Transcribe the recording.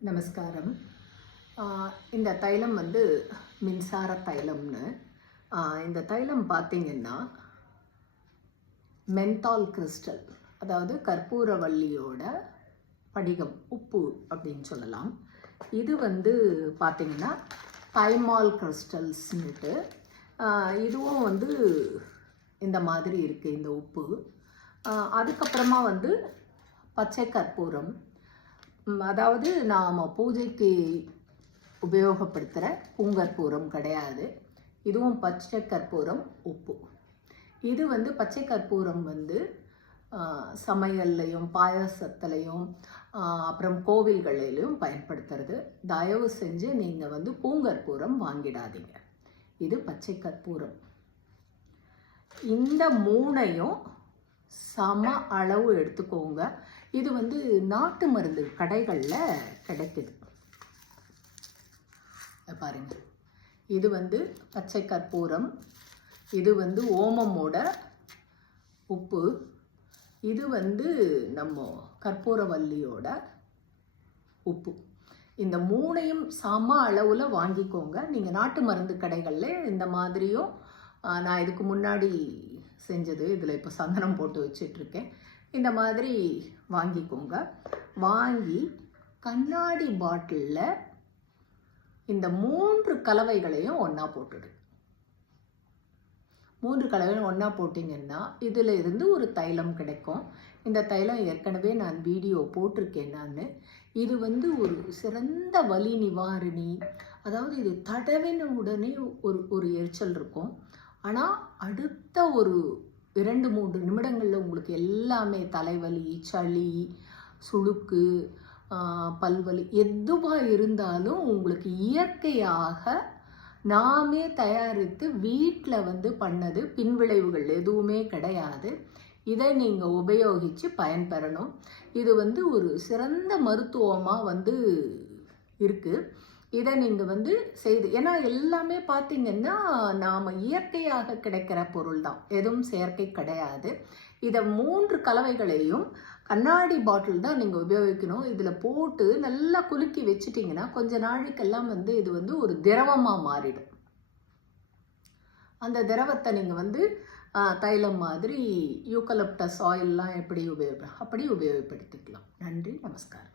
நமஸ்காரம். இந்த தைலம் வந்து மின்சார தைலம்னு. இந்த தைலம் பார்த்திங்கன்னா மென்தால் கிறிஸ்டல் அதாவது கற்பூரவள்ளியோட படிகம் உப்பு அப்படின்னு சொல்லலாம். இது வந்து பார்த்திங்கன்னா தைமால் கிறிஸ்டல்ஸ்னுட்டு. இதுவும் வந்து இந்த மாதிரி இருக்குது இந்த உப்பு. அதுக்கப்புறமா வந்து பச்சை கற்பூரம் அதாவது நாம் பூஜைக்கு உபயோகப்படுத்துகிற பூங்கற்பூரம் கிடையாது. இதுவும் பச்சை கற்பூரம் உப்பு. இது வந்து பச்சை கற்பூரம் வந்து சமையல்லையும் பாயாசத்துலையும் அப்புறம் கோவில்களிலும் பயன்படுத்துறது. தயவு செஞ்சு நீங்கள் வந்து பூங்கற்பூரம் வாங்கிடாதீங்க. இது பச்சை கற்பூரம் இந்த மூணையும் சம அளவு எடுத்துக்கோங்க. இது வந்து நாட்டு மருந்து கடைகளில் கிடைக்குது. பாருங்கள் பாருங்க. இது வந்து பச்சை கற்பூரம் இது வந்து ஓமமோட உப்பு இது வந்து நம்ம கற்பூரவல்லியோட உப்பு. இந்த மூணையும் சம அளவில் வாங்கிக்கோங்க. நீங்கள் நாட்டு மருந்து கடைகளில் இந்த மாதிரியும் நான் இதுக்கு முன்னாடி செஞ்சது இதில் இப்போ சந்தனம் போட்டு வச்சிட்ருக்கேன் இந்த மாதிரி வாங்கிக்கோங்க. வாங்கி கண்ணாடி பாட்டிலில் இந்த மூன்று கலவைகளையும் ஒன்றா போட்டுடு. மூன்று கலவையும் ஒன்றா போட்டிங்கன்னா இதில் இருந்து ஒரு தைலம் கிடைக்கும். இந்த தைலம் ஏற்கனவே நான் வீடியோ போட்டிருக்கேன் நான். இது வந்து ஒரு சிறந்த வலி நிவாரணி. அதாவது இது தடவின உடனே ஒரு ஒரு எரிச்சல் இருக்கும். ஆனால் அடுத்த ஒரு இரண்டு மூன்று நிமிடங்களில் உங்களுக்கு எல்லாமே தலைவலி சளி சுளுக்கு பல்வலி எதுவாக இருந்தாலும் உங்களுக்கு இயற்கையாக நாமே தயாரித்து வீட்டில் வந்து பண்ணது பின்விளைவுகள் எதுவுமே கிடையாது. இதை நீங்கள் உபயோகித்து பயன்பெறணும். இது வந்து ஒரு சிறந்த மருத்துவமாக வந்து இருக்குது இதை நீங்கள் வந்து செய்து ஏன்னா எல்லாமே பார்த்தீங்கன்னா நாம் இயற்கையாக கிடைக்கிற பொருள் தான். எதுவும் செயற்கை கிடையாது. இதை மூன்று கலவைகளையும் கண்ணாடி பாட்டில் தான் நீங்கள் உபயோகிக்கணும். இதில் போட்டு நல்லா குலுக்கி வச்சிட்டிங்கன்னா கொஞ்ச நாளைக்கெல்லாம் வந்து இது வந்து ஒரு திரவமாக மாறிடும். அந்த திரவத்தை நீங்கள் வந்து தைலம் மாதிரி யூக்கலப்டஸ் ஆயில்லாம் எப்படி உபயோக அப்படி உபயோகப்படுத்திக்கலாம். நன்றி நமஸ்காரம்.